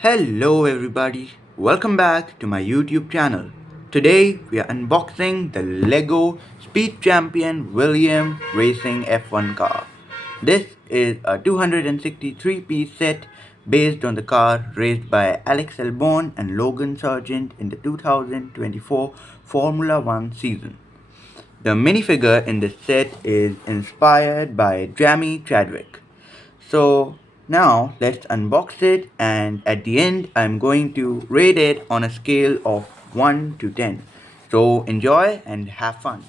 Hello everybody, welcome back to my YouTube channel. Today we are unboxing the LEGO Speed Champion William Racing F1 car. This is a 263-piece set based on the car raced by Alex Albon and Logan Sargent in the 2024 Formula 1 season. The minifigure in this set is inspired by Jamie Chadwick. So now let's unbox it, and at the end I'm going to rate it on a scale of 1 to 10. So enjoy and have fun.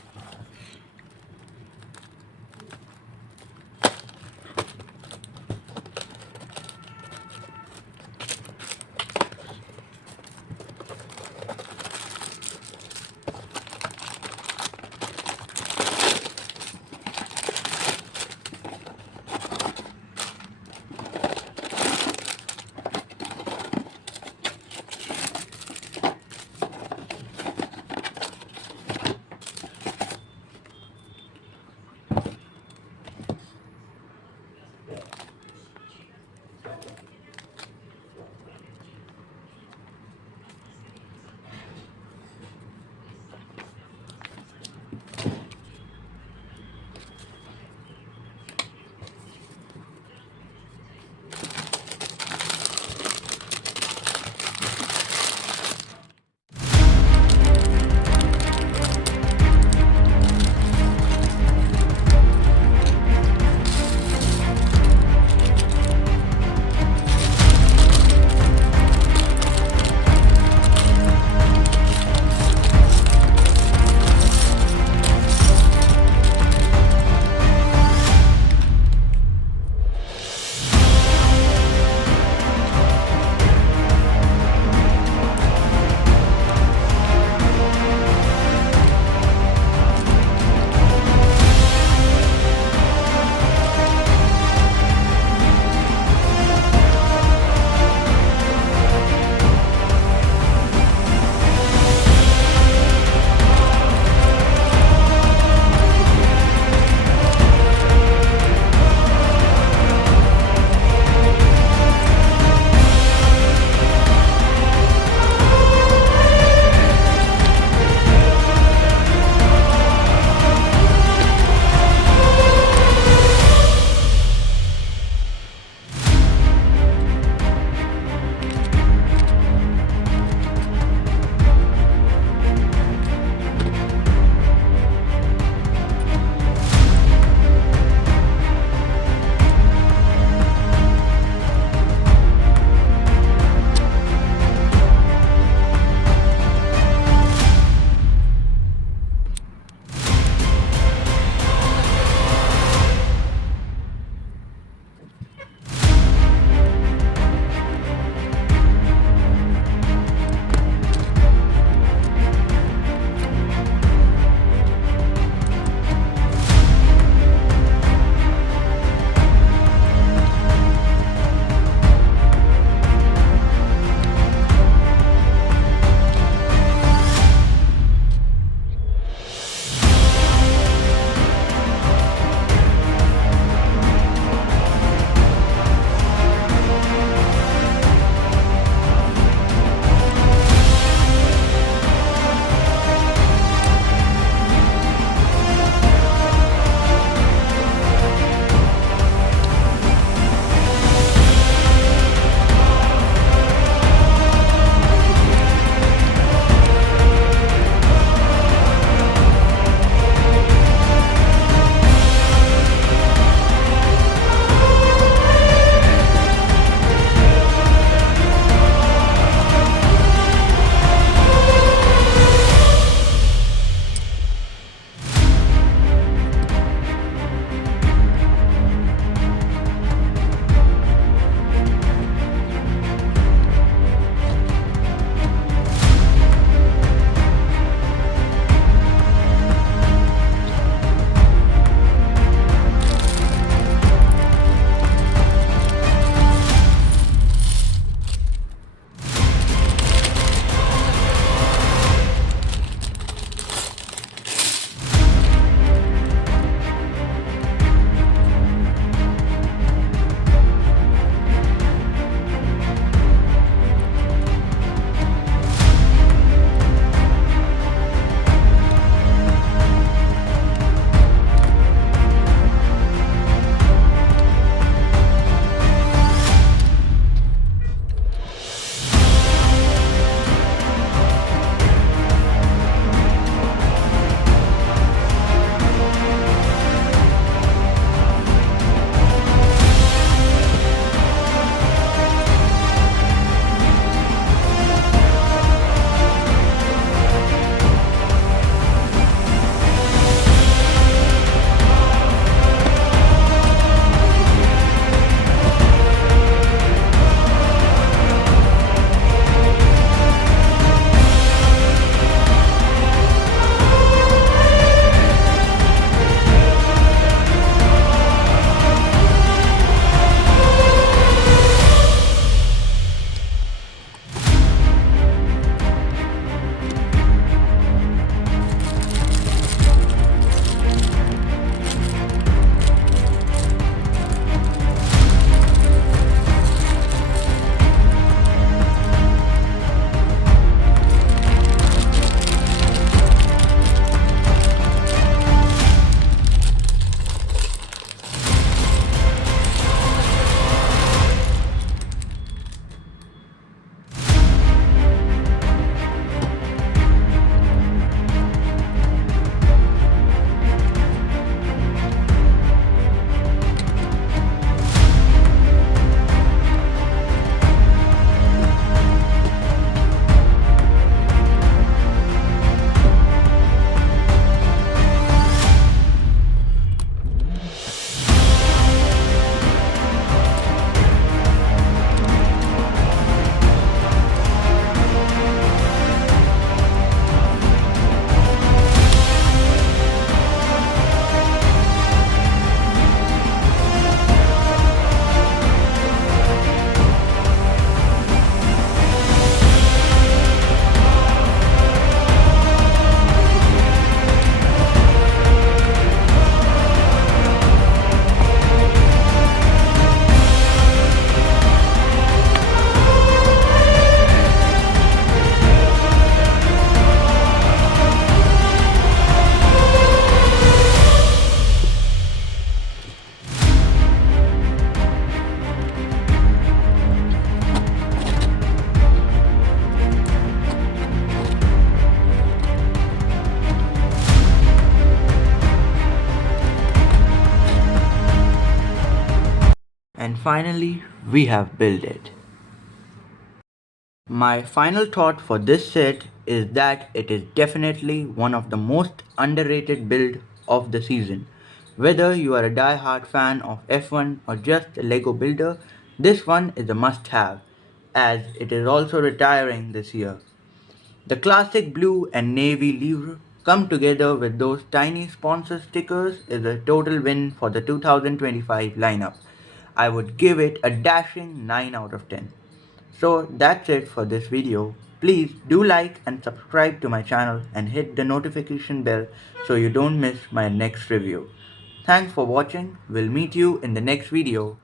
finally we have built it. My final thought for this set is that it is definitely one of the most underrated build of the season. Whether you are a die-hard fan of F1 or just a Lego builder, this one is a must-have, as it is also retiring this year. The classic blue and navy lever come together with those tiny sponsor stickers is a total win for the 2025 lineup. I would give it a dashing 9 out of 10. So that's it for this video. Please do like and subscribe to my channel and hit the notification bell so you don't miss my next review. Thanks for watching. We'll meet you in the next video.